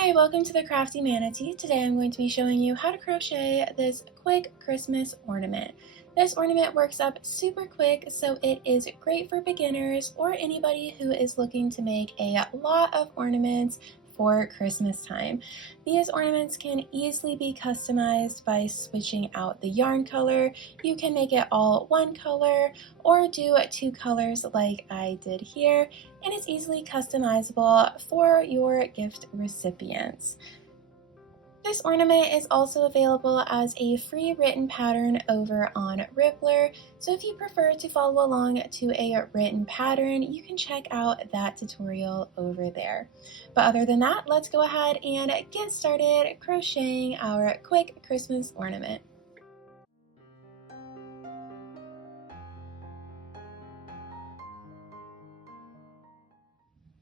Hi, welcome to the CrafteeManatee. Today I'm going to be showing you how to crochet this quick Christmas ornament. This ornament works up super quick, so it is great for beginners or anybody who is looking to make a lot of ornaments for Christmas time. These ornaments can easily be customized by switching out the yarn color. You can make it all one color or do two colors like I did here, and it's easily customizable for your gift recipients. This ornament is also available as a free written pattern over on Rippler, so if you prefer to follow along to a written pattern, you can check out that tutorial over there. But other than that, let's go ahead and get started crocheting our quick Christmas ornament.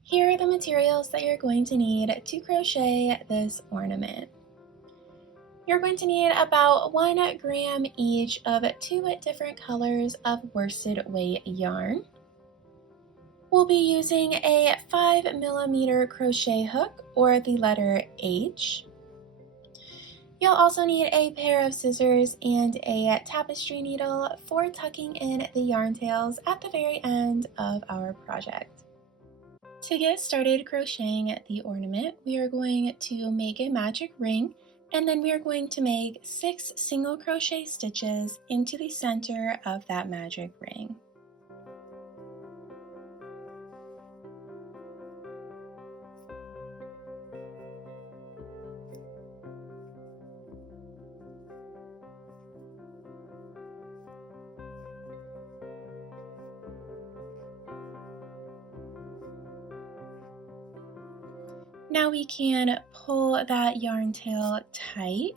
Here are the materials that you're going to need to crochet this ornament. You're going to need about 1 gram each of 2 different colors of worsted weight yarn. We'll be using a 5mm crochet hook or the letter H. You'll also need a pair of scissors and a tapestry needle for tucking in the yarn tails at the very end of our project. To get started crocheting the ornament, we are going to make a magic ring, and then we are going to make 6 single crochet stitches into the center of that magic ring. Now we can pull that yarn tail tight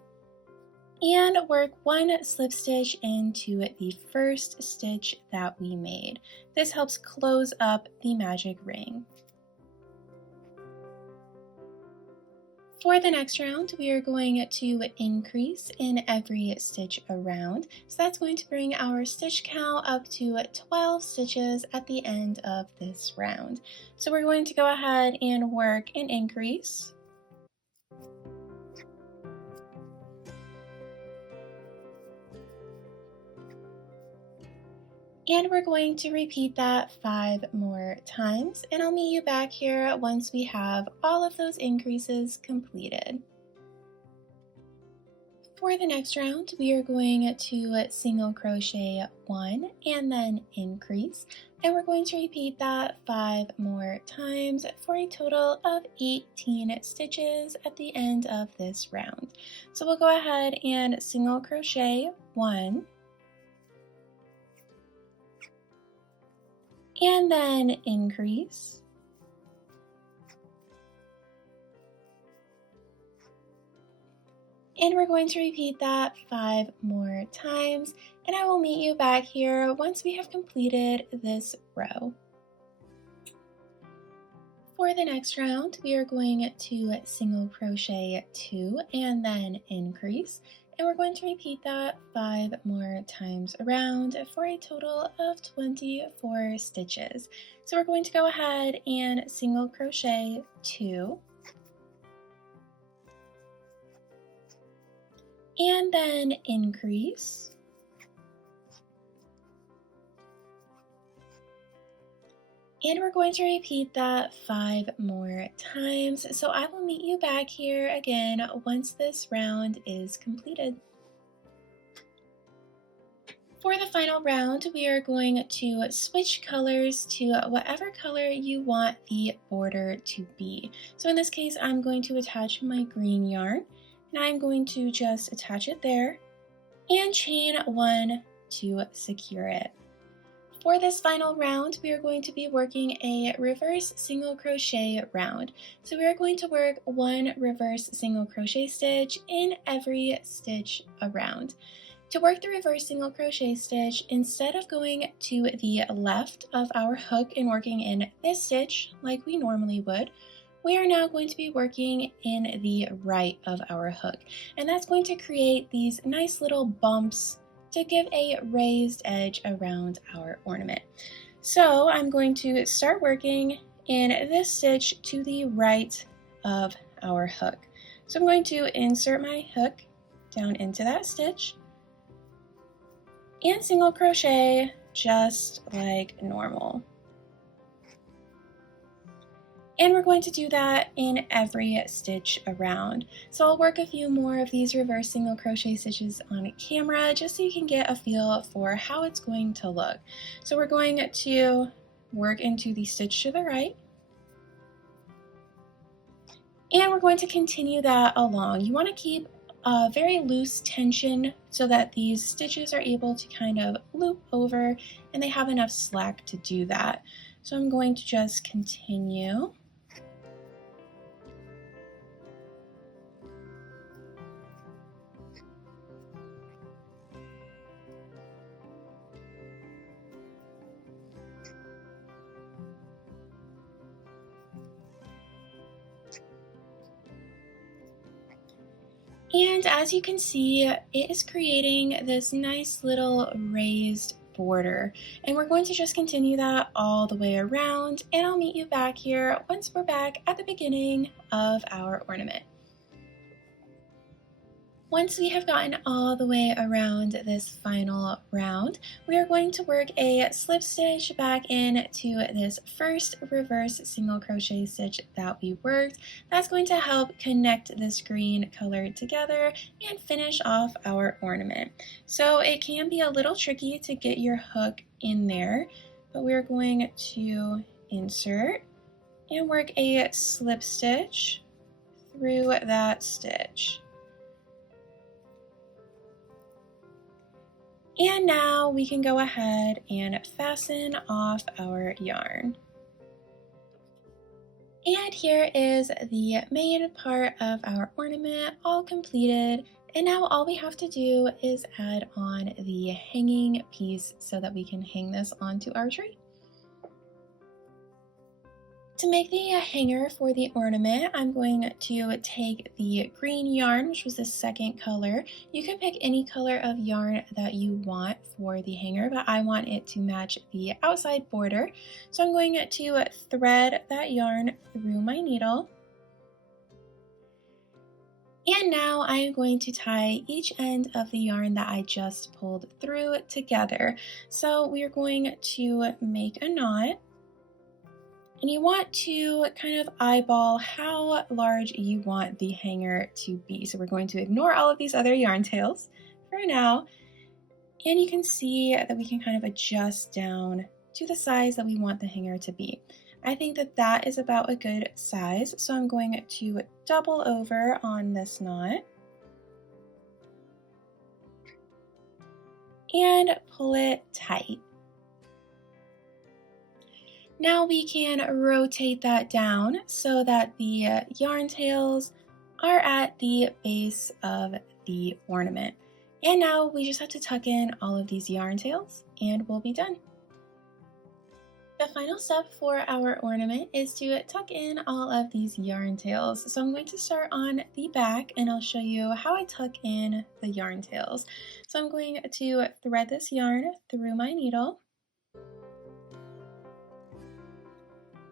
and work 1 slip stitch into the first stitch that we made. This helps close up the magic ring. For the next round, we are going to increase in every stitch around. So that's going to bring our stitch count up to 12 stitches at the end of this round. So we're going to go ahead and work an increase. And we're going to repeat that 5 more times, and I'll meet you back here once we have all of those increases completed. For the next round, we are going to single crochet 1 and then increase, and we're going to repeat that 5 more times for a total of 18 stitches at the end of this round. So we'll go ahead and single crochet 1, and then increase, and we're going to repeat that 5 more times, and I will meet you back here once we have completed this row. For the next round, we are going to single crochet 2 and then increase, and we're going to repeat that 5 more times around for a total of 24 stitches. So we're going to go ahead and single crochet 2, and then increase, and we're going to repeat that 5 more times. So I will meet you back here again once this round is completed. For the final round, we are going to switch colors to whatever color you want the border to be. So in this case, I'm going to attach my green yarn, and I'm going to just attach it there and chain 1 to secure it. For this final round, we are going to be working a reverse single crochet round. So we are going to work 1 reverse single crochet stitch in every stitch around. To work the reverse single crochet stitch, instead of going to the left of our hook and working in this stitch like we normally would, we are now going to be working in the right of our hook. And that's going to create these nice little bumps to give a raised edge around our ornament. So I'm going to start working in this stitch to the right of our hook. So I'm going to insert my hook down into that stitch and single crochet just like normal. And we're going to do that in every stitch around. So I'll work a few more of these reverse single crochet stitches on camera just so you can get a feel for how it's going to look. So we're going to work into the stitch to the right. And we're going to continue that along. You want to keep a very loose tension so that these stitches are able to kind of loop over and they have enough slack to do that. So I'm going to just continue. And as you can see, it is creating this nice little raised border. And we're going to just continue that all the way around, and I'll meet you back here once we're back at the beginning of our ornament. Once we have gotten all the way around this final round, we are going to work a slip stitch back into this first reverse single crochet stitch that we worked. That's going to help connect this green color together and finish off our ornament. So it can be a little tricky to get your hook in there, but we're going to insert and work a slip stitch through that stitch. And now we can go ahead and fasten off our yarn. And here is the main part of our ornament all completed. And now all we have to do is add on the hanging piece so that we can hang this onto our tree. To make the hanger for the ornament, I'm going to take the green yarn, which was the second color. You can pick any color of yarn that you want for the hanger, but I want it to match the outside border. So I'm going to thread that yarn through my needle. And now I'm going to tie each end of the yarn that I just pulled through together. So we're going to make a knot. And you want to kind of eyeball how large you want the hanger to be. So we're going to ignore all of these other yarn tails for now. And you can see that we can kind of adjust down to the size that we want the hanger to be. I think that that is about a good size. So I'm going to double over on this knot and pull it tight. Now we can rotate that down so that the yarn tails are at the base of the ornament. And now we just have to tuck in all of these yarn tails and we'll be done. The final step for our ornament is to tuck in all of these yarn tails. So I'm going to start on the back and I'll show you how I tuck in the yarn tails. So I'm going to thread this yarn through my needle.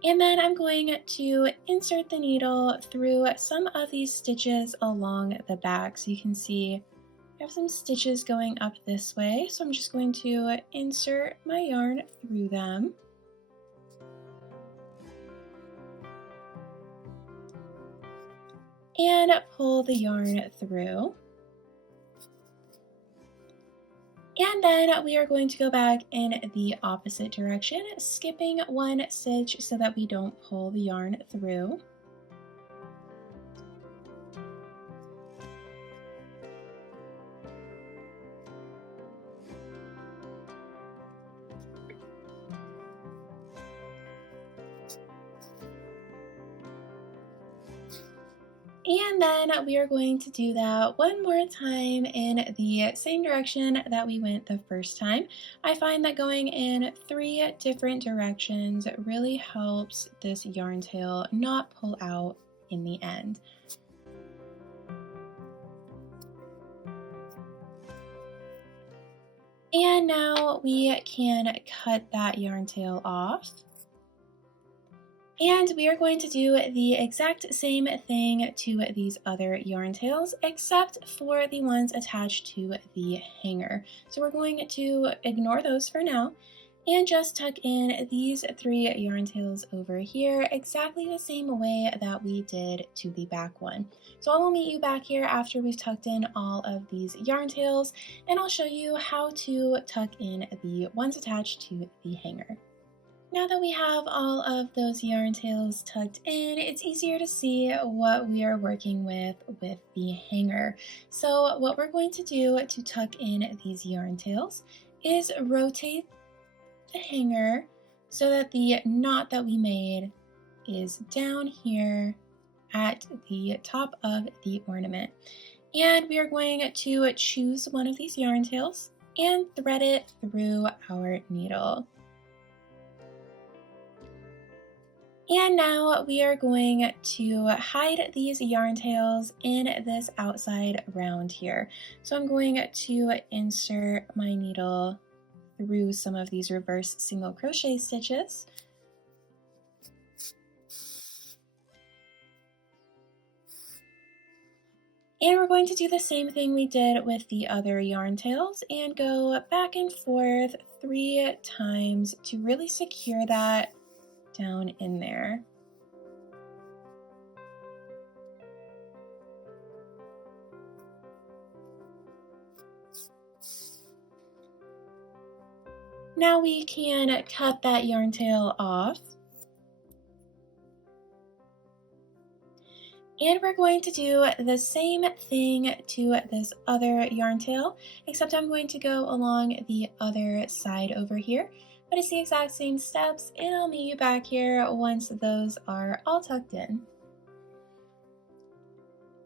And then I'm going to insert the needle through some of these stitches along the back. So you can see I have some stitches going up this way. So I'm just going to insert my yarn through them. And pull the yarn through. And then we are going to go back in the opposite direction, skipping one stitch so that we don't pull the yarn through. And then we are going to do that one more time in the same direction that we went the first time. I find that going in 3 different directions really helps this yarn tail not pull out in the end. And now we can cut that yarn tail off. And we are going to do the exact same thing to these other yarn tails, except for the ones attached to the hanger. So we're going to ignore those for now and just tuck in these 3 yarn tails over here exactly the same way that we did to the back one. So I will meet you back here after we've tucked in all of these yarn tails, and I'll show you how to tuck in the ones attached to the hanger. Now that we have all of those yarn tails tucked in, it's easier to see what we are working with the hanger. So what we're going to do to tuck in these yarn tails is rotate the hanger so that the knot that we made is down here at the top of the ornament. And we are going to choose one of these yarn tails and thread it through our needle. And now we are going to hide these yarn tails in this outside round here. So I'm going to insert my needle through some of these reverse single crochet stitches. And we're going to do the same thing we did with the other yarn tails and go back and forth 3 times to really secure that down in there. Now we can cut that yarn tail off. And we're going to do the same thing to this other yarn tail, except I'm going to go along the other side over here. But it's the exact same steps, and I'll meet you back here once those are all tucked in.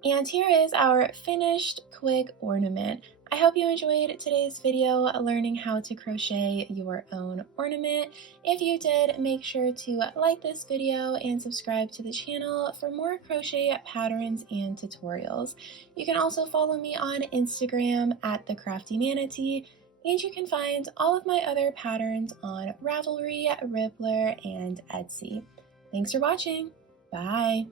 And here is our finished quick ornament. I hope you enjoyed today's video learning how to crochet your own ornament. If you did, make sure to like this video and subscribe to the channel for more crochet patterns and tutorials. You can also follow me on Instagram at the CrafteeManatee, and you can find all of my other patterns on Ravelry, Rippler, and Etsy. Thanks for watching. Bye.